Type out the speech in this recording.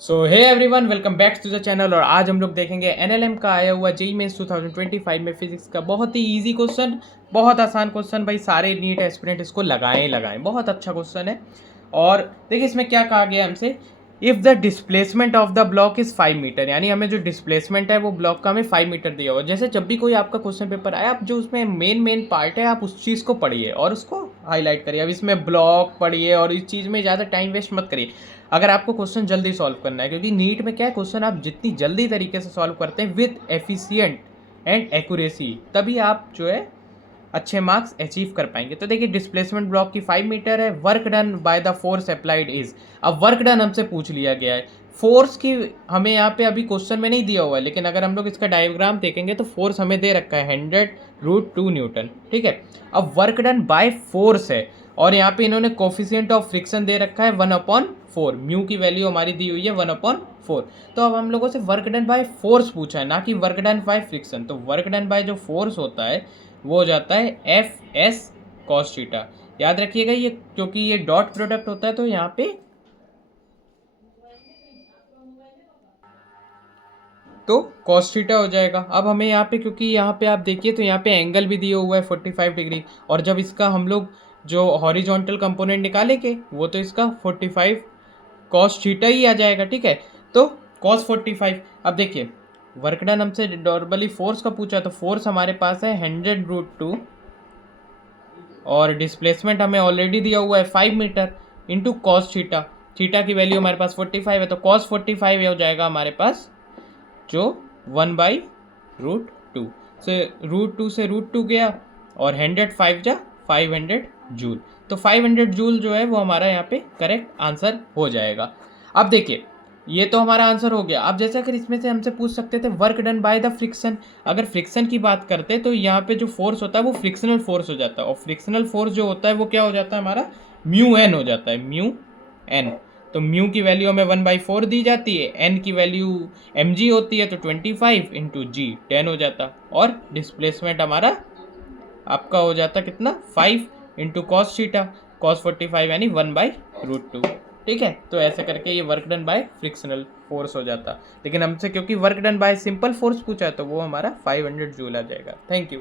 So hey everyone, welcome back to the channel. और आज हम लोग देखेंगे एनएलएम का आया हुआ जेईई मेंस 2025 में फिजिक्स का बहुत ही इजी क्वेश्चन, बहुत आसान क्वेश्चन। भाई सारे नीट एस्पिरेंट इसको लगाएं, बहुत अच्छा क्वेश्चन है। और देखिए इसमें क्या कहा गया हमसे, if the displacement of the block is 5 metre, यानी हमें जो डिस्प्लेसमेंट है वो ब्लॉक का हमें 5 मीटर दिया हुआ। जैसे जब भी कोई आपका क्वेश्चन पेपर आए, आप जो उसमें मेन पार्ट है आप उस चीज़ को पढ़िए और उसको हाईलाइट करिए। अब इसमें ब्लॉक पढ़िए और इस चीज़ में ज़्यादा टाइम वेस्ट मत करिए अगर आपको क्वेश्चन जल्दी सॉल्व करना है, क्योंकि नीट में क्या है, क्वेश्चन आप जितनी जल्दी तरीके से सॉल्व करते हैं विद एफिशिएंट एंड एक्यूरेसी, तभी आप जो है अच्छे मार्क्स अचीव कर पाएंगे। तो देखिए डिस्प्लेसमेंट ब्लॉक की 5 मीटर है। Work done by the force applied is, अब वर्क डन हमसे पूछ लिया गया है। फोर्स की हमें यहाँ पे अभी क्वेश्चन में नहीं दिया हुआ है, लेकिन अगर हम लोग इसका डायग्राम देखेंगे तो फोर्स हमें दे रखा है 100√2 न्यूटन, ठीक है। अब वर्क डन बाय फोर्स है और यहाँ पे इन्होंने कोफिशिएंट ऑफ फ्रिक्शन दे रखा है 1/4। म्यू की वैल्यू हमारी दी हुई है 1/4। तो अब हम लोगों से वर्क डन बाय फोर्स पूछा है, ना कि वर्क डन बाय फ्रिक्शन। तो वर्क डन बाय जो फोर्स होता है वो हो जाता है एफ एस कॉस थीटा। याद रखिएगा ये, क्योंकि ये डॉट प्रोडक्ट होता है तो यहाँ पे तो कॉस थीटा हो जाएगा। अब हमें यहाँ पे, क्योंकि यहाँ पे आप देखिए तो यहाँ पे एंगल भी दिया हुआ है 45 डिग्री, और जब इसका हम लोग जो हॉरिजॉन्टल कंपोनेंट निकालेंगे वो तो इसका 45 कॉस थीटा ही आ जाएगा, ठीक है। तो कॉस 45। अब देखिए वर्क डन हमसे नॉर्मली फोर्स का पूछा, तो फोर्स हमारे पास है 100√2 और डिस्प्लेसमेंट हमें ऑलरेडी दिया हुआ है 5 metre into cos theta. Theta की वैल्यू हमारे पास 45 है, तो कॉस 45 हो जाएगा हमारे पास जो 1/√2 से √2 से √2 गया और 105 जा 500 जूल। तो 500 जूल जो है वो हमारा यहाँ पे करेक्ट आंसर हो जाएगा। अब देखिए ये तो हमारा आंसर हो गया। अब जैसे अगर इसमें से हमसे पूछ सकते थे work done by the friction, अगर फ्रिक्शन की बात करते तो यहाँ पे जो फोर्स होता है वो फ्रिक्शनल फोर्स हो जाता है, और फ्रिक्शनल फोर्स जो होता है वो क्या हो जाता है हमारा म्यू एन हो जाता है, म्यू एन। तो म्यू की वैल्यू हमें 1/4 दी जाती है, एन की वैल्यू mg होती है, तो 25 इंटू जी 10 हो जाता, और डिस्प्लेसमेंट हमारा आपका हो जाता कितना 5 इंटू कॉस थीटा, कॉस 45 यानी 1/√2, ठीक है। तो ऐसे करके ये work done by frictional force हो जाता, लेकिन हमसे क्योंकि work done by simple force पूछा है तो वो हमारा 500 जूल आ जाएगा। Thank you.